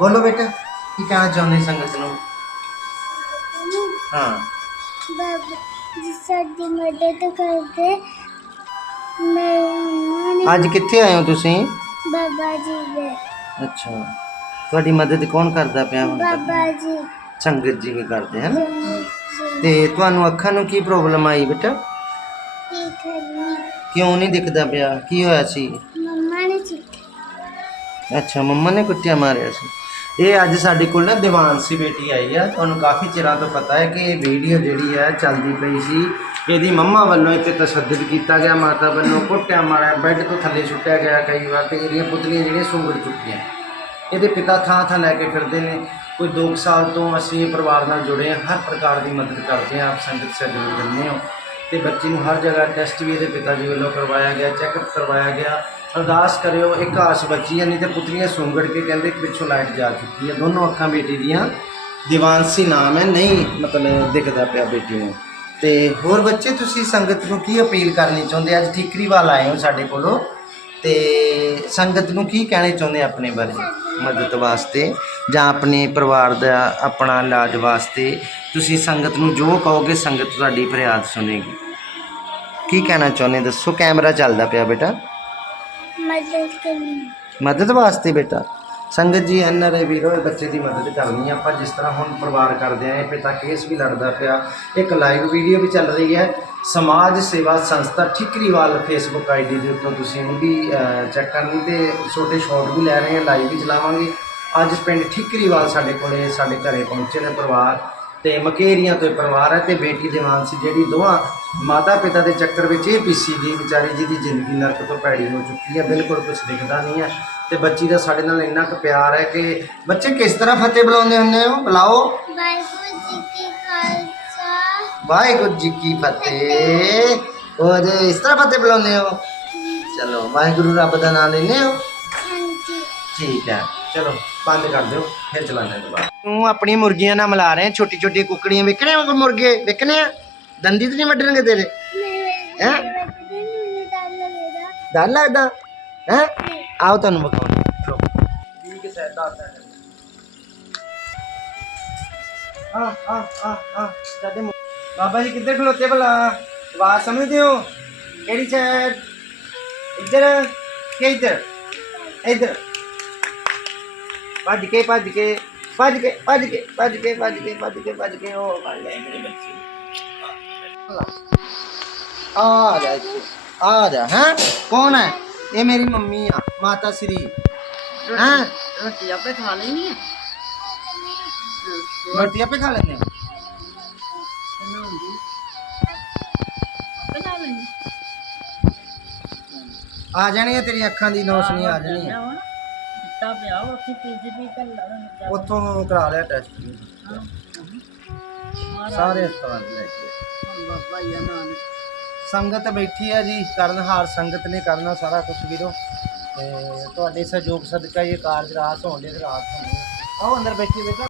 ਬੋਲੋ ਬੇਟਾ ਕੀ ਕਹਿਣਾ ਚਾਹੁੰਦੇ ਸੰਗਤ ਨੂੰ? ਹਾਂ। ਬਾਬਾ ਜੀ ਸਾਡੀ ਮਦਦ ਕਰਦੇ। ਮੈਂ ਅੱਜ ਕਿੱਥੇ ਆਏ ਹੋ ਤੁਸੀਂ? ਬਾਬਾ ਜੀ ਦੇ। ਅੱਛਾ। ਤੁਹਾਡੀ ਮਦਦ ਕੌਣ ਕਰਦਾ ਪਿਆ ਹੁਣ ਤੱਕ? ਬਾਬਾ ਜੀ। ਸੰਗਤ ਜੀ ਵੀ ਕਰਦੇ ਹਨ ਜੀ। ਤੇ ਤੁਹਾਨੂੰ ਅੱਖਾਂ ਨੂੰ ਕੀ ਪ੍ਰੋਬਲਮ ਆਈ ਬੇਟਾ? ਕੀ ਕਰਨੀ ਕਿਉਂ ਨਹੀਂ ਦਿਖਦਾ ਪਿਆ? ਕੀ ਹੋਇਆ ਸੀ? ਮੰਮਾ ਨੇ ਚਿੱਠੀ ਅੱਛਾ ਮੰਮਾ ਨੇ ਕੁੱਟਿਆ ਮਾਰਿਆ ਸੀ। ਇਹ ਅੱਜ ਸਾਡੇ ਕੋਲ ਨਾ ਦੀਵਾਨਸੀ ਬੇਟੀ ਆਈ ਆ। ਤੁਹਾਨੂੰ ਕਾਫੀ ਚਿਰਾਂ ਤੋਂ ਪਤਾ ਹੈ ਕਿ ਇਹ ਵੀਡੀਓ ਜਿਹੜੀ ਹੈ ਚੱਲਦੀ ਪਈ ਸੀ। ਇਹਦੀ ਮੰਮਾ ਵੱਲੋਂ ਇੱਥੇ ਤਸ਼ੱਦਦ ਕੀਤਾ ਗਿਆ, ਮਾਤਾ ਵੱਲੋਂ ਕੁੱਟਿਆ ਮਾਰਿਆ, ਬੈੱਡ ਤੋਂ ਥੱਲੇ ਸੁੱਟਿਆ ਗਿਆ ਕਈ ਵਾਰ ਤੇ ਇਹਦੀਆਂ ਪੁਤਲੀਆਂ ਜਿਹੜੀਆਂ ਸੁੰਗੜ ਚੁੱਕੀਆਂ। ਇਹਦੇ ਪਿਤਾ ਥਾਂ ਥਾਂ ਲੈ ਕੇ ਫਿਰਦੇ ਨੇ। ਕੋਈ 2 ਸਾਲ ਤੋਂ ਅਸੀਂ ਪਰਿਵਾਰ ਨਾਲ ਜੁੜੇ ਹਾਂ। ਹਰ ਪ੍ਰਕਾਰ ਦੀ ਮਦਦ ਕਰਦੇ ਹਾਂ। ਆਪ ਸੰਗਤ ਸਹਿਯੋਗ ਦਿੰਦੇ ਹੋ। ਤੇ ਬੱਚੇ ਨੂੰ ਹਰ ਜਗ੍ਹਾ ਟੈਸਟ ਵੀ ਇਹਦੇ ਪਿਤਾ ਜੀ ਵੱਲੋਂ ਕਰਵਾਇਆ ਗਿਆ ਚੈੱਕਅਪ ਕਰਵਾਇਆ ਗਿਆ। ਅਰਦਾਸ ਕਰਿਓ, ਇੱਕ ਆਸ ਬੱਚੀ ਯਾਨੀ ਨਹੀਂ ਤੇ ਪੁੱਤਰੀਆਂ ਸੁੰਗੜ ਕੇ ਕਹਿੰਦੇ ਪਿੱਛੋਂ ਲਾਈਟ ਜਾ ਚੁੱਕੀ ਹੈ। ਦੋਨੋਂ ਅੱਖਾਂ ਬੇਟੀ ਦੀਆਂ ਦੀਵਾਨਸੀ ਨਾਮ ਹੈ, ਨਹੀਂ ਮਤਲਬ ਦਿਖਦਾ ਪਿਆ ਬੇਟੀ ਨੂੰ। ਤੇ ਹੋਰ ਬੱਚੇ, ਤੁਸੀਂ ਸੰਗਤ ਨੂੰ ਕੀ ਅਪੀਲ ਕਰਨੀ ਚਾਹੁੰਦੇ? ਅੱਜ ਠੀਕਰੀਵਾਲ ਆਏ ਹੋ ਸਾਡੇ ਕੋਲੋਂ। ਤੇ ਸੰਗਤ ਨੂੰ ਕੀ ਕਹਿਣਾ ਚਾਹੁੰਦੇ ਆਪਣੇ ਬਾਰੇ? ਮਦਦ ਵਾਸਤੇ ਜਾਂ ਆਪਣੇ ਪਰਿਵਾਰ ਦਾ ਆਪਣਾ ਇਲਾਜ ਵਾਸਤੇ? ਤੁਸੀਂ ਸੰਗਤ ਨੂੰ ਜੋ ਕਹੋਗੇ, ਸੰਗਤ ਤੁਹਾਡੀ ਫਰਿਆਦ ਸੁਣੇਗੀ। ਕੀ ਕਹਿਣਾ ਚਾਹੁੰਦੇ? ਦੱਸੋ, ਕੈਮਰਾ ਚੱਲਦਾ ਪਿਆ ਬੇਟਾ। ਮਦਦ ਕਰਨੀ। ਮਦਦ ਵਾਸਤੇ ਬੇਟਾ। ਸੰਗਤ ਜੀ, ਐਨ ਆਰ ਐਨਆਰਏ ਵੀਰੋ, ਇਹ ਬੱਚੇ ਦੀ ਮਦਦ ਕਰਨੀ ਹੈ ਆਪਾਂ ਜਿਸ ਤਰ੍ਹਾਂ ਹੁਣ ਪਰਿਵਾਰ ਕਰਦੇ ਆਂ, ਇਹ ਪਿਤਾ ਕੇਸ ਵੀ ਲੜਦਾ ਪਿਆ। ਇੱਕ ਲਾਈਵ ਵੀਡੀਓ ਵੀ ਚੱਲ ਰਹੀ ਹੈ। ਸਮਾਜ ਸੇਵਾ ਸੰਸਥਾ ਠਿਕਰੀਵਾਲ ਫੇਸਬੁੱਕ ਆਈਡੀ ਦੇ ਉੱਤੇ ਤੁਸੀਂ ਉਹ ਵੀ ਚੈੱਕ ਕਰਨੀ ਤੇ ਛੋਟੇ ਸ਼ਾਰਟ ਵੀ ਲੈ ਰਹੇ ਹਾਂ ਲਾਈਵ ਵੀ ਚਲਾਵਾਂਗੇ। ਅੱਜ ਪਿੰਡ ਠਿਕਰੀਵਾਲ ਸਾਡੇ ਕੋਲੇ, ਸਾਡੇ ਘਰੇ ਪਹੁੰਚੇ ਨੇ ਪਰਿਵਾਰ। ਤੇ ਮਕੇਰੀਆਂ ਤੋਂ ਇਹ ਪਰਿਵਾਰ ਹੈ ਤੇ ਬੇਟੀ ਦੇਵਾਨ ਸੀ ਜਿਹੜੀ ਦੋਹਾਂ ਮਾਤਾ ਪਿਤਾ ਦੇ ਚੱਕਰ ਵਿੱਚ ਇਹ ਪੀਸੀ ਦੀ ਵਿਚਾਰੀ ਜਿਹਦੀ ਜ਼ਿੰਦਗੀ ਨਰਕ ਤੋਂ ਭੈੜੀ ਹੋ ਚੁੱਕੀ ਹੈ ਬਿਲਕੁਲ ਕੁਝ ਦਿਖਦਾ ਨਹੀਂ ਹੈ ਤੇ ਬੱਚੀ ਦਾ ਸਾਡੇ ਨਾਲ ਇੰਨਾ ਕੁ ਪਿਆਰ ਹੈ ਕਿ ਬੱਚੇ ਕਿਸ ਤਰ੍ਹਾਂ ਫਤਿਹ ਬੁਲਾਉਂਦੇ ਹੁੰਦੇ ਹੋ? ਬੁਲਾਓ। ਵਾਹਿਗੁਰੂ ਜੀ ਕੀ ਖਾਲਸਾ। ਵਾਹਿਗੁਰੂ ਜੀ ਕੀ ਫਤਿਹ। ਔਰ ਇਸ ਤਰ੍ਹਾਂ ਫਤਿਹ ਬੁਲਾਉਂਦੇ ਹੋ? ਚਲੋ ਵਾਹਿਗੁਰੂ ਰੱਬ ਦਾ ਨਾਮ ਲੈਂਦੇ ਹੋ? ਹਾਂਜੀ। ਠੀਕ ਹੈ। ਚਲੋ ਬੰਦ ਕਰ ਦਿਓ ਫਿਰ ਚਲਾਉਂਦੇ ਹਾਂ ਦੁਬਾਰਾ। ਤੂੰ ਆਪਣੀ ਮੁਰਗੀਆਂ ਨਾਲ ਮਿਲਾ ਰਹੇ ਛੋਟੀ ਛੋਟੀ ਕੁੱਕੜੀਆਂ ਵੇਖਣੇ ਆ ਮੁਰਗੇ ਵੇਖਣੇ ਆ? ਦੰਦੀ ਤੇ ਨਹੀਂ ਵੱਢਣਗੇ ਤੇਰੇ? ਹੈਂ? ਡਰ ਲੱਗਦਾ। ਹੈ? ਆਓ ਤੁਹਾਨੂੰ ਵਿਖਾਉਂਦੇ ਜੀ ਕੇ ਸਹਿ ਦੱਸ ਆ ਆ ਆ ਆ ਸਾਡੇ ਮੁ- ਬਾਬਾ ਜੀ ਕਿੱਧਰ ਖਲੋਤੇ ਭਲਾ? ਆਵਾਜ਼ ਸਮਝਦੇ ਹੋ? ਕਿਹੜੀ ਸਾਈਡ ਇੱਧਰ ਕਿ ਇੱਧਰ? ਇੱਧਰ। ਭੱਜ ਕੇ ਭੱਜ ਕੇ ਭੱਜ ਕੇ ਭੱਜ ਕੇ ਭੱਜ ਕੇ ਭੱਜ ਕੇ ਭੱਜ ਕੇ ਭੱਜ ਕੇ ਉਹ ਫੜ ਲੈ ਮੇਰੇ ਬੱਚੇ। ਆ ਜਾ ਇੱਥੇ ਆ ਜਾ ਹੈ? ਕੌਣ ਹੈ? ਇਹ ਮੇਰੀ ਮੰਮੀ ਆ ਮਾਤਾ ਸ੍ਰੀ। ਹਾਂ? ਰੋਟੀ ਆਪੇ ਖਾ ਲੈਣੀ ਹੈ ਰੋਟੀ ਆਪੇ ਖਾ ਲੈਂਦੇ ਹੋ? ਲੈਣੀ ਆ ਜਾਣੀ ਤੇਰੀ ਅੱਖਾਂ ਦੀ ਰੋਸ਼ਨੀ ਆ ਜਾਣੀ ਹੈ ਦਿੱਤਾ ਪਿਆ ਉੱਥੇ ਵੀ ਕਰ ਉੱਥੋਂ ਕਰਾ ਲਿਆ ਟੈਸਟ ਸਾਰੇ ਹਸਪਤਾਲ ਲੈ ਕੇ। ਬਾਬਾ ਜੀ ਨਾਮ। ਸੰਗਤ ਬੈਠੀ ਹੈ ਜੀ ਕਰਨਹਾਰ ਸੰਗਤ ਨੇ ਕਰਨਾ ਸਾਰਾ ਕੁਝ ਵੀਰੋ। ਤੇ ਤੁਹਾਡੇ ਸਹਿਯੋਗ ਸਦਕਾ ਇਹ ਕਾਰਜ ਰਾਸ ਹੋਣ ਦੇ ਰਾਸ ਹੋਣੇ ਆਓ ਅੰਦਰ ਬੈਠੀ ਬੇਟਾ।